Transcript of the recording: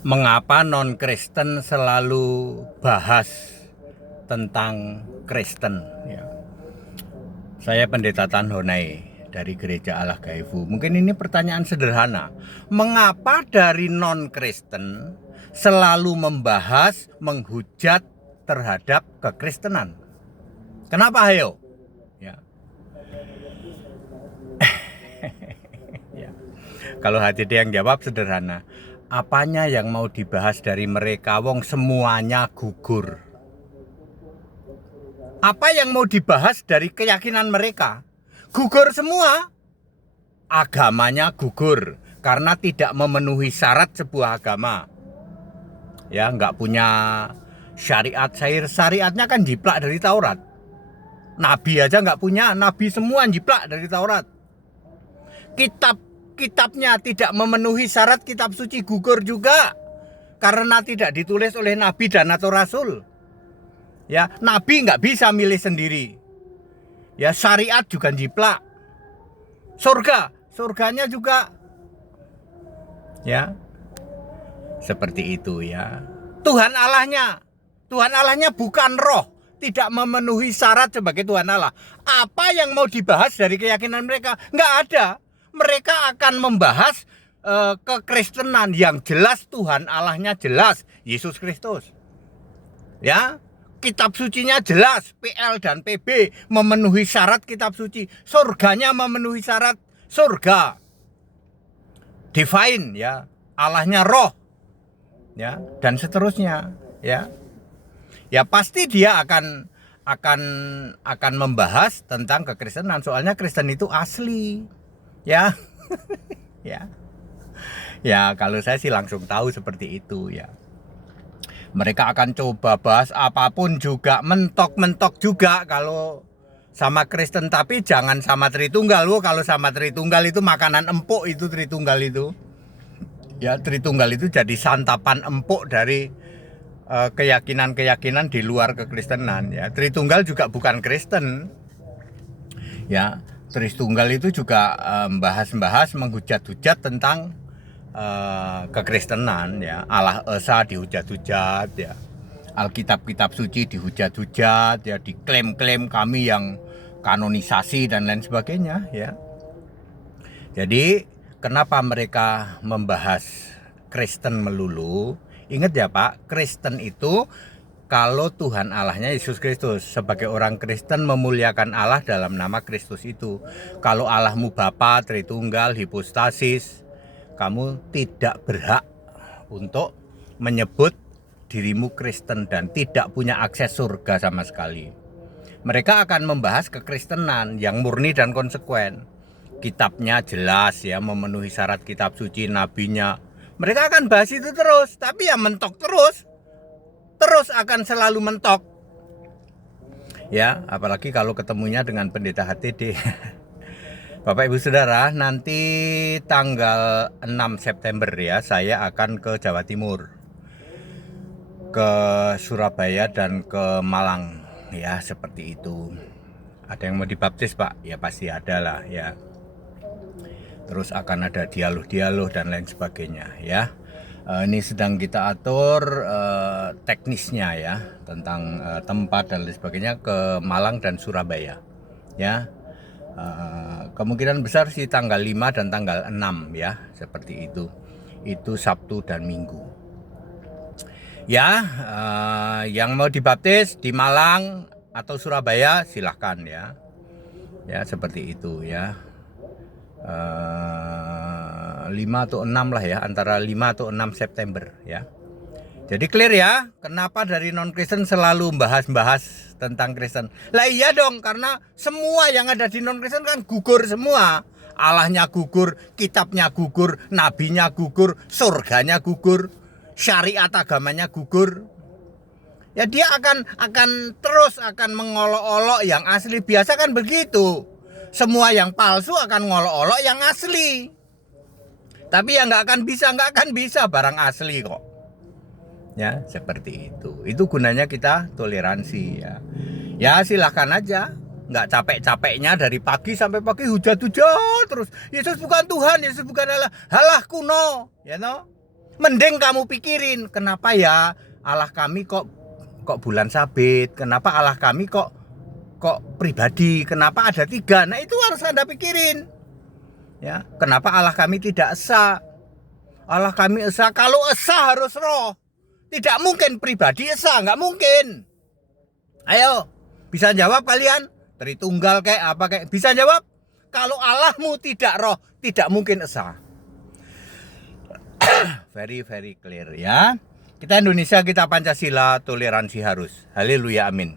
Mengapa non-Kristen selalu bahas tentang Kristen? Ya. Saya Pendeta Tan Honai dari Gereja Allah Gaifu. Mungkin ini pertanyaan sederhana. Mengapa dari non-Kristen selalu membahas, menghujat terhadap kekristenan? Kenapa ayo? Ya. Ya. Kalau HTD yang jawab sederhana. Apanya yang mau dibahas dari mereka, wong semuanya gugur? Apa yang mau dibahas dari keyakinan mereka? Gugur semua. Agamanya gugur karena tidak memenuhi syarat sebuah agama. Ya, nggak punya syariat. Syariatnya kan jiplak dari Taurat. Nabi aja nggak punya, nabi semua jiplak dari Taurat. Kitabnya tidak memenuhi syarat kitab suci, gugur juga karena tidak ditulis oleh nabi dan atau rasul. Ya, nabi nggak bisa milih sendiri. Ya, syariat juga jiplak. Surganya juga. Ya, seperti itu ya. Tuhan Allahnya bukan roh, tidak memenuhi syarat sebagai Tuhan Allah. Apa yang mau dibahas dari keyakinan mereka? Nggak ada. Mereka akan membahas kekristenan yang jelas Tuhan Allahnya jelas, Yesus Kristus. Ya, kitab sucinya jelas, PL dan PB memenuhi syarat kitab suci. Surganya memenuhi syarat surga. Divine ya, Allahnya roh. Ya, dan seterusnya, ya. Ya pasti dia akan membahas tentang kekristenan. Soalnya Kristen itu asli. Ya. Ya. Ya, kalau saya sih langsung tahu seperti itu ya. Mereka akan coba bahas apapun juga, mentok-mentok juga kalau sama Kristen, tapi jangan sama Tritunggal. Kalau sama Tritunggal itu makanan empuk itu Tritunggal itu. Ya, Tritunggal itu jadi santapan empuk dari keyakinan-keyakinan di luar kekristenan ya. Tritunggal juga bukan Kristen. Ya, Tritunggal itu juga bahas-bahas menghujat-hujat tentang kekristenan ya. Allah Esa dihujat-hujat ya. Alkitab-kitab suci dihujat-hujat ya, diklaim-klaim kami yang kanonisasi dan lain sebagainya ya. Jadi, kenapa mereka membahas Kristen melulu? Ingat ya Pak, Kristen itu kalau Tuhan Allahnya Yesus Kristus. Sebagai orang Kristen memuliakan Allah dalam nama Kristus itu. Kalau Allahmu Bapa, Tritunggal, hipostasis, kamu tidak berhak untuk menyebut dirimu Kristen dan tidak punya akses surga sama sekali. Mereka akan membahas kekristenan yang murni dan konsekuen. Kitabnya jelas ya, memenuhi syarat kitab suci, nabinya. Mereka akan bahas itu terus, tapi ya mentok terus akan selalu mentok. Ya, apalagi kalau ketemunya dengan pendeta HTD. Bapak Ibu Saudara, nanti tanggal 6 September ya, saya akan ke Jawa Timur. Ke Surabaya dan ke Malang. Ya, seperti itu. Ada yang mau dibaptis, Pak? Ya pasti ada lah ya. Terus akan ada dialog-dialog dan lain sebagainya ya. Ini sedang kita atur teknisnya ya, tentang tempat dan lain sebagainya ke Malang dan Surabaya ya. Kemungkinan besar sih tanggal 5 dan tanggal 6 ya, seperti itu. Itu Sabtu dan Minggu ya. Yang mau dibaptis di Malang atau Surabaya silahkan ya. Ya seperti itu ya. 5 atau 6 lah ya, antara 5 atau 6 September ya. Jadi clear ya, kenapa dari non-Kristen selalu bahas-bahas tentang Kristen. Lah iya dong, karena semua yang ada di non-Kristen kan gugur semua. Allahnya gugur, kitabnya gugur, nabinya gugur, surganya gugur, syariat agamanya gugur. Ya dia akan terus mengolok-olok yang asli. Biasa kan begitu. Semua yang palsu akan ngolok-olok yang asli. Tapi ya nggak akan bisa barang asli kok. Ya seperti itu. Itu gunanya kita toleransi ya. Ya silahkan aja. Nggak capek-capeknya dari pagi sampai pagi hujat-hujat terus. Yesus bukan Tuhan, Yesus bukan Allah. Halah kuno, ya no. Mending kamu pikirin, kenapa ya Allah kami kok bulan sabit, kenapa Allah kami kok pribadi, kenapa ada 3. Nah itu harus Anda pikirin. Ya, kenapa Allah kami tidak esa? Allah kami esa, kalau esa harus roh. Tidak mungkin pribadi esa, nggak mungkin. Ayo, bisa jawab kalian? Tritunggal kayak apa kayak, bisa jawab? Kalau Allahmu tidak roh, tidak mungkin esa. Very very clear ya. Kita Indonesia, kita Pancasila, toleransi harus. Haleluya, amin.